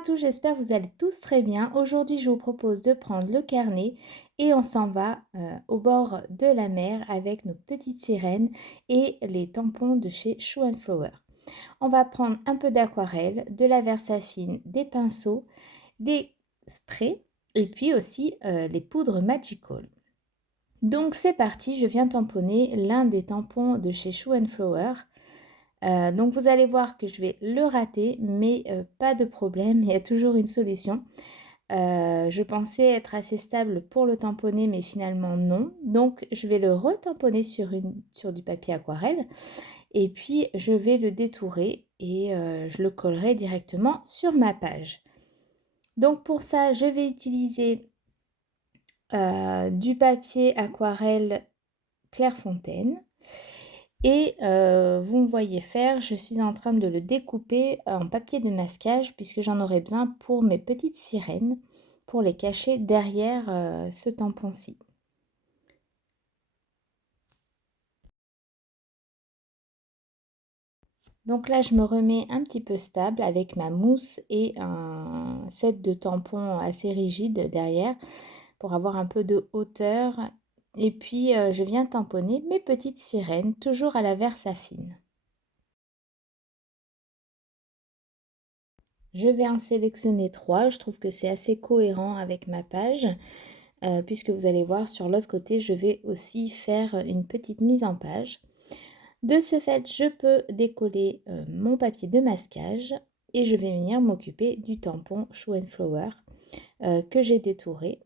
à tous, j'espère que vous allez tous très bien. Aujourd'hui, je vous propose de prendre le carnet et on s'en va au bord de la mer avec nos petites sirènes et les tampons de chez Shoe & Flower. On va prendre un peu d'aquarelle, de la Versafine, des pinceaux, des sprays et puis aussi les poudres Magical. Donc c'est parti, je viens tamponner l'un des tampons de chez Shoe & Flower. Donc vous allez voir que je vais le rater, mais pas de problème, il y a toujours une solution. Je pensais être assez stable pour le tamponner, mais finalement non. Donc je vais le retamponner sur du papier aquarelle et puis je vais le détourer et je le collerai directement sur ma page. Donc pour ça, je vais utiliser du papier aquarelle Clairefontaine. Et vous me voyez faire, je suis en train de le découper en papier de masquage puisque j'en aurai besoin pour mes petites sirènes, pour les cacher derrière ce tampon-ci. Donc là, je me remets un petit peu stable avec ma mousse et un set de tampons assez rigide derrière pour avoir un peu de hauteur. Et puis, je viens tamponner mes petites sirènes, toujours à la Versafine. Je vais en sélectionner 3, je trouve que c'est assez cohérent avec ma page, puisque vous allez voir sur l'autre côté, je vais aussi faire une petite mise en page. De ce fait, je peux décoller mon papier de masquage et je vais venir m'occuper du tampon Shoe & Flower que j'ai détouré.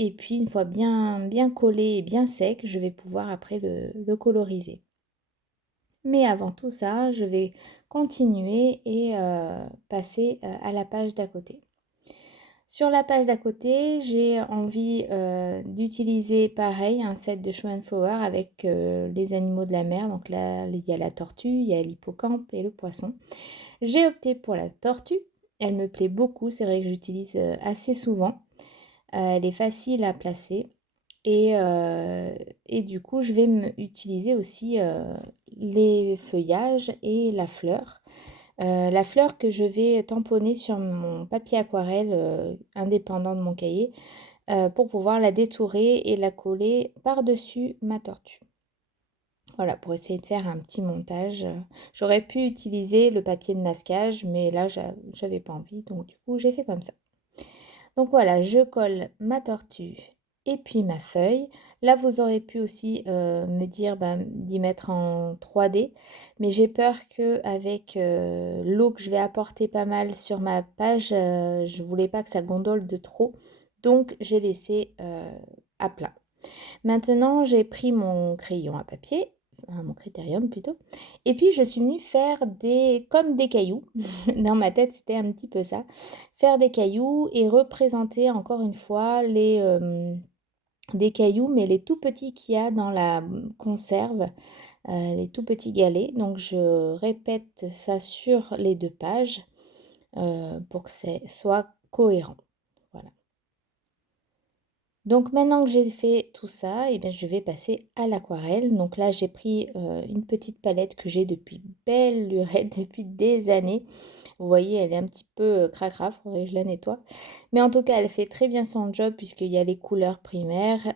Et puis une fois bien collé et bien sec, je vais pouvoir après le coloriser. Mais avant tout ça, je vais continuer et passer à la page d'à côté. Sur la page d'à côté, j'ai envie d'utiliser pareil un set de Shoe & Flower avec les animaux de la mer. Donc là, il y a la tortue, il y a l'hippocampe et le poisson. J'ai opté pour la tortue. Elle me plaît beaucoup, c'est vrai que j'utilise assez souvent. Elle est facile à placer. Et du coup, je vais utiliser aussi les feuillages et la fleur. La fleur que je vais tamponner sur mon papier aquarelle indépendant de mon cahier pour pouvoir la détourer et la coller par-dessus ma tortue. Voilà, pour essayer de faire un petit montage. J'aurais pu utiliser le papier de masquage, mais là, j'avais pas envie, donc du coup, j'ai fait comme ça. Donc voilà, je colle ma tortue et puis ma feuille. Là, vous aurez pu aussi me dire d'y mettre en 3D, mais j'ai peur qu'avec l'eau que je vais apporter pas mal sur ma page, je voulais pas que ça gondole de trop, donc j'ai laissé à plat. Maintenant, j'ai pris mon crayon à papier, mon critérium plutôt, et puis je suis venue faire comme des cailloux. Dans ma tête, c'était un petit peu ça. Faire des cailloux et représenter encore une fois des cailloux, mais les tout petits qu'il y a dans la conserve, les tout petits galets. Donc je répète ça sur les 2 pages pour que ça soit cohérent. Voilà. Donc maintenant que j'ai fait tout ça, et bien, je vais passer à l'aquarelle. Donc là, j'ai pris une petite palette que j'ai depuis belle lurette, depuis des années. Vous voyez, elle est un petit peu cracra, il faudrait que je la nettoie. Mais en tout cas, elle fait très bien son job puisqu'il y a les couleurs primaires.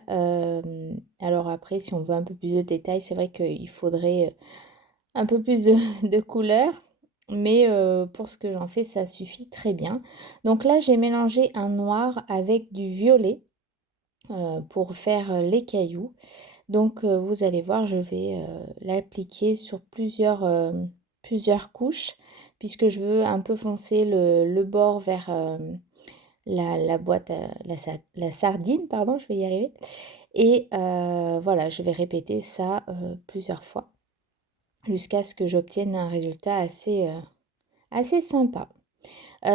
Alors après, si on veut un peu plus de détails, c'est vrai qu'il faudrait un peu plus de couleurs. Mais pour ce que j'en fais, ça suffit très bien. Donc là, j'ai mélangé un noir avec du violet pour faire les cailloux. Donc vous allez voir, je vais l'appliquer sur plusieurs couches puisque je veux un peu foncer le bord vers la boîte, la sardine, pardon, je vais y arriver. Et voilà, je vais répéter ça plusieurs fois jusqu'à ce que j'obtienne un résultat assez sympa.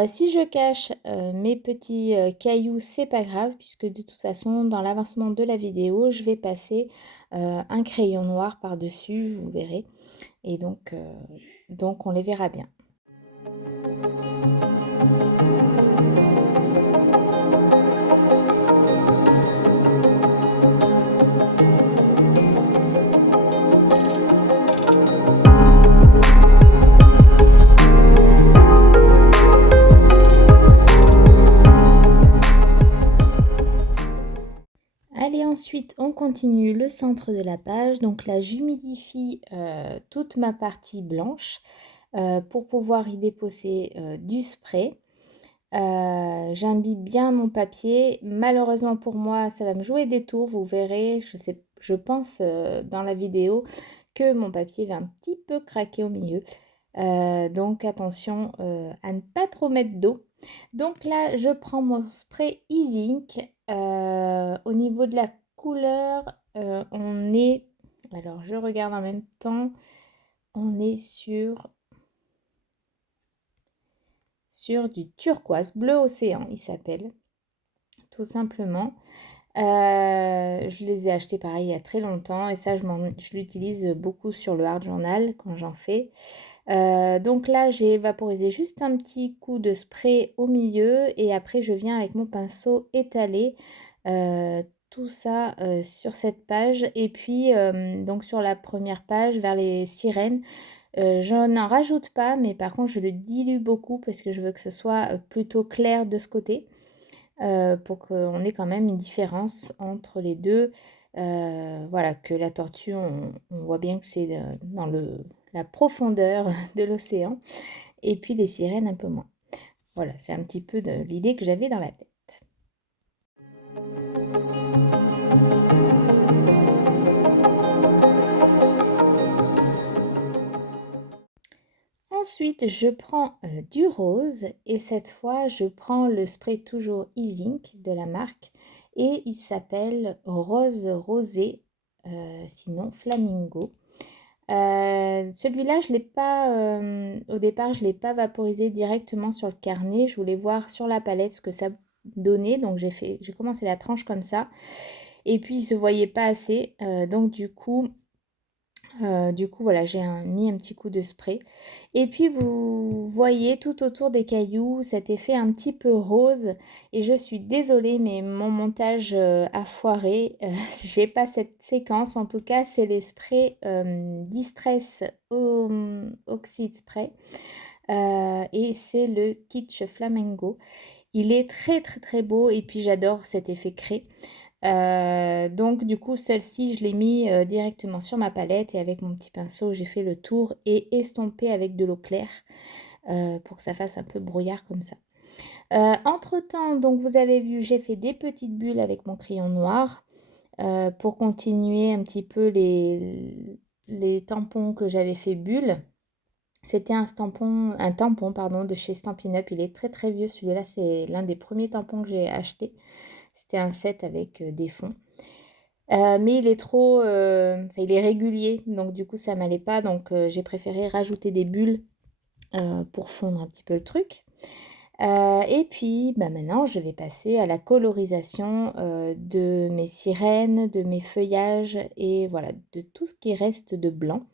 Si je cache mes petits cailloux, c'est pas grave puisque de toute façon dans l'avancement de la vidéo je vais passer un crayon noir par dessus, vous verrez, et donc on les verra bien. Allez, ensuite, on continue le centre de la page. Donc là, j'humidifie toute ma partie blanche pour pouvoir y déposer du spray. J'imbibe bien mon papier. Malheureusement pour moi, ça va me jouer des tours. Vous verrez, je pense dans la vidéo que mon papier va un petit peu craquer au milieu. Donc attention à ne pas trop mettre d'eau. Donc là, je prends mon spray E-Zinc. Au niveau de la couleur, on est... Alors, je regarde en même temps. On est sur du turquoise, bleu océan, il s'appelle. Tout simplement. Je les ai achetés pareil il y a très longtemps. Et ça, je l'utilise beaucoup sur le Art Journal quand j'en fais. Donc là, j'ai vaporisé juste un petit coup de spray au milieu et après je viens avec mon pinceau étaler tout ça sur cette page. Et puis donc sur la première page vers les sirènes, je n'en rajoute pas, mais par contre je le dilue beaucoup parce que je veux que ce soit plutôt clair de ce côté pour qu'on ait quand même une différence entre les deux. Voilà, que la tortue, on voit bien que c'est dans la profondeur de l'océan, et puis les sirènes un peu moins. Voilà, c'est un petit peu l'idée que j'avais dans la tête. Ensuite, je prends du rose et cette fois, je prends le spray toujours E-Zinc de la marque et il s'appelle Rose Rosé, sinon Flamingo. Celui-là, je l'ai pas, au départ, je ne l'ai pas vaporisé directement sur le carnet. Je voulais voir sur la palette ce que ça donnait. Donc, j'ai commencé la tranche comme ça. Et puis, il ne se voyait pas assez. Donc, du coup, voilà, j'ai mis un petit coup de spray. Et puis, vous voyez tout autour des cailloux cet effet un petit peu rose. Et je suis désolée, mais mon montage a foiré. J'ai pas cette séquence. En tout cas, c'est les sprays Distress Oxide Spray. Et c'est le Kitsch Flamingo. Il est très très très beau. Et puis, j'adore cet effet craie. Donc du coup celle-ci je l'ai mis directement sur ma palette et avec mon petit pinceau j'ai fait le tour et estompé avec de l'eau claire pour que ça fasse un peu brouillard comme ça. Entre temps, donc vous avez vu, j'ai fait des petites bulles avec mon crayon noir pour continuer un petit peu les tampons que j'avais fait bulles. C'était un tampon de chez Stampin' Up. Il est très très vieux, celui-là c'est l'un des premiers tampons que j'ai acheté. C'était un set avec des fonds. Mais il est trop... il est régulier, donc du coup ça m'allait pas. Donc j'ai préféré rajouter des bulles pour fondre un petit peu le truc. Et puis maintenant je vais passer à la colorisation de mes sirènes, de mes feuillages et voilà, de tout ce qui reste de blanc.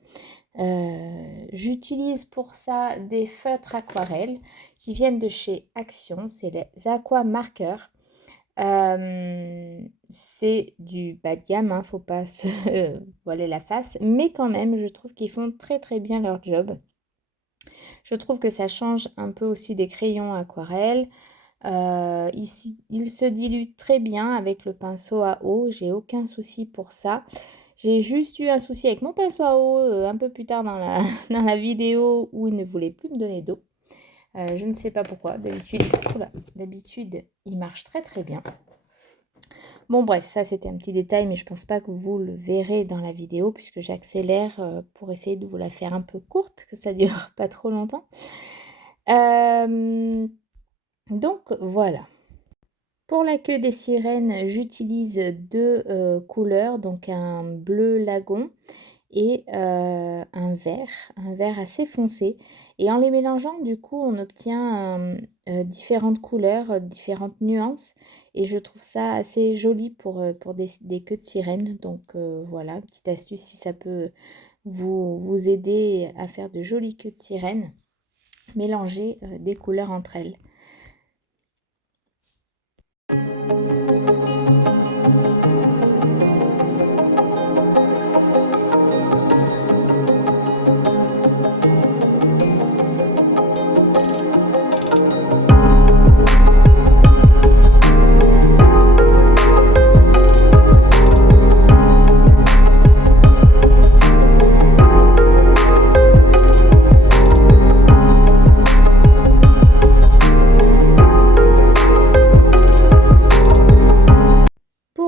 J'utilise pour ça des feutres aquarelles qui viennent de chez Action, c'est les Aqua Markers. C'est du bas de gamme, hein, faut pas se voiler la face, mais quand même je trouve qu'ils font très très bien leur job. Je trouve que ça change un peu aussi des crayons aquarelles. Il se dilue très bien avec le pinceau à eau, j'ai aucun souci pour ça. J'ai juste eu un souci avec mon pinceau à eau un peu plus tard dans la vidéo où il ne voulait plus me donner d'eau. Je ne sais pas pourquoi, d'habitude il marche très très bien. Bon bref, ça c'était un petit détail, mais je pense pas que vous le verrez dans la vidéo puisque j'accélère pour essayer de vous la faire un peu courte, que ça dure pas trop longtemps. Donc voilà. Pour la queue des sirènes, j'utilise deux couleurs, donc un bleu lagon et un vert assez foncé. Et en les mélangeant, du coup, on obtient différentes couleurs, différentes nuances. Et je trouve ça assez joli pour des queues de sirène. Donc voilà, petite astuce si ça peut vous aider à faire de jolies queues de sirène. Mélanger des couleurs entre elles.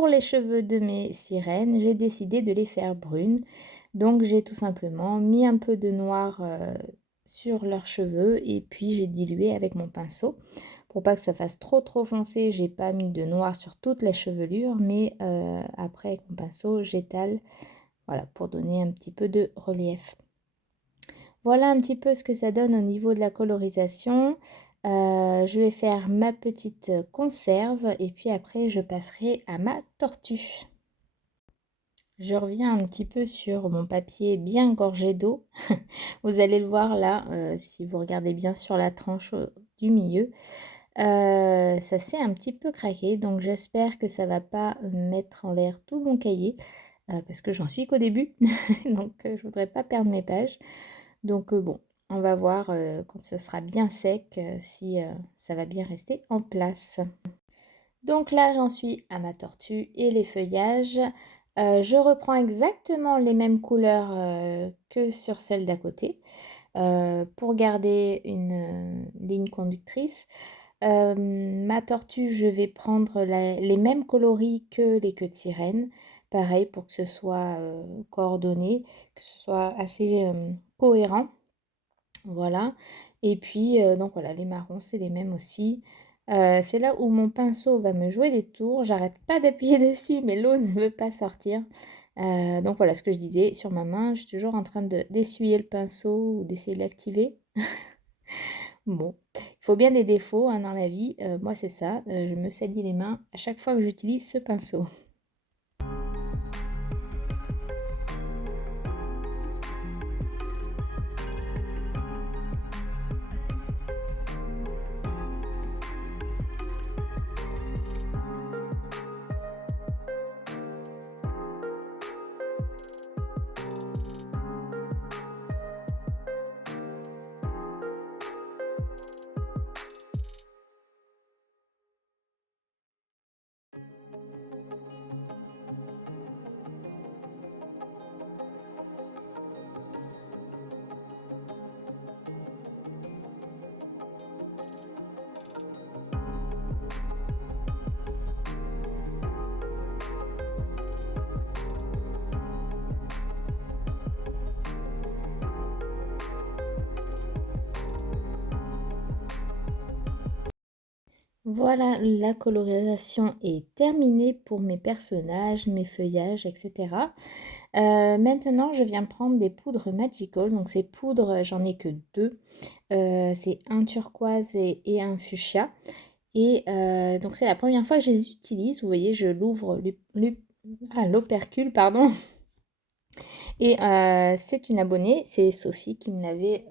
pour les cheveux de mes sirènes, j'ai décidé de les faire brunes. Donc j'ai tout simplement mis un peu de noir sur leurs cheveux et puis j'ai dilué avec mon pinceau. Pour pas que ça fasse trop foncé, j'ai pas mis de noir sur toute la chevelure, mais après avec mon pinceau, j'étale, voilà, pour donner un petit peu de relief. Voilà un petit peu ce que ça donne au niveau de la colorisation. Je vais faire ma petite conserve et puis après je passerai à ma tortue. Je reviens un petit peu sur mon papier bien gorgé d'eau. Vous allez le voir là, si vous regardez bien sur la tranche du milieu. Ça s'est un petit peu craqué, donc j'espère que ça va pas mettre en l'air tout mon cahier, parce que j'en suis qu'au début, donc je voudrais pas perdre mes pages. Donc bon, on va voir quand ce sera bien sec si ça va bien rester en place. Donc là, j'en suis à ma tortue et les feuillages. Je reprends exactement les mêmes couleurs que sur celle d'à côté pour garder une ligne conductrice. Ma tortue, je vais prendre les mêmes coloris que les queues de sirène. Pareil pour que ce soit coordonné, que ce soit assez cohérent. Voilà. Et puis, donc voilà, les marrons, c'est les mêmes aussi. C'est là où mon pinceau va me jouer des tours. J'arrête pas d'appuyer dessus, mais l'eau ne veut pas sortir. Donc voilà ce que je disais. Sur ma main, je suis toujours en train d'essuyer le pinceau ou d'essayer de l'activer. Bon, il faut bien des défauts hein, dans la vie. Moi, c'est ça. Je me salis les mains à chaque fois que j'utilise ce pinceau. Voilà, la colorisation est terminée pour mes personnages, mes feuillages, etc. Maintenant, je viens prendre des poudres Magical. Donc ces poudres, j'en ai que deux. C'est un turquoise et un fuchsia. Et donc c'est la première fois que je les utilise. Vous voyez, je l'ouvre l'opercule, pardon. Et c'est une abonnée, c'est Sophie qui me l'avait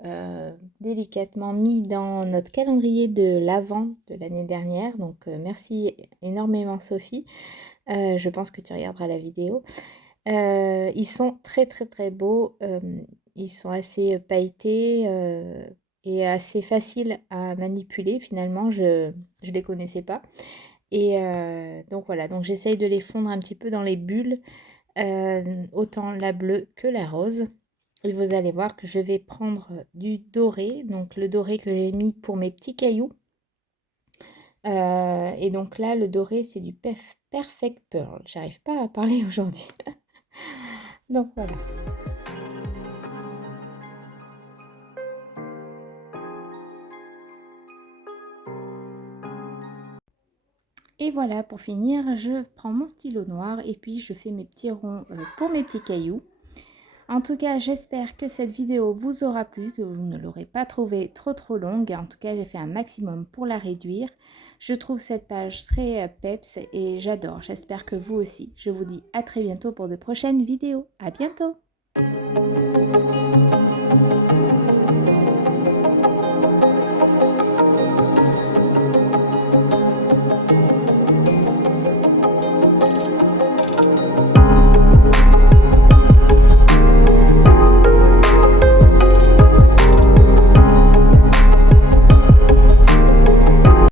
délicatement mis dans notre calendrier de l'Avent de l'année dernière. Donc merci énormément Sophie. Je pense que tu regarderas la vidéo. Ils sont très beaux. Ils sont assez pailletés et assez faciles à manipuler. Finalement, je ne les connaissais pas. Et donc voilà, donc j'essaye de les fondre un petit peu dans les bulles. Autant la bleue que la rose. Et vous allez voir que je vais prendre du doré, donc le doré que j'ai mis pour mes petits cailloux. Et donc là, le doré, c'est du Perfect Pearl. J'arrive pas à parler aujourd'hui. Donc voilà. Et voilà, pour finir, je prends mon stylo noir et puis je fais mes petits ronds pour mes petits cailloux. En tout cas, j'espère que cette vidéo vous aura plu, que vous ne l'aurez pas trouvée trop longue. En tout cas, j'ai fait un maximum pour la réduire. Je trouve cette page très peps et j'adore. J'espère que vous aussi. Je vous dis à très bientôt pour de prochaines vidéos. À bientôt!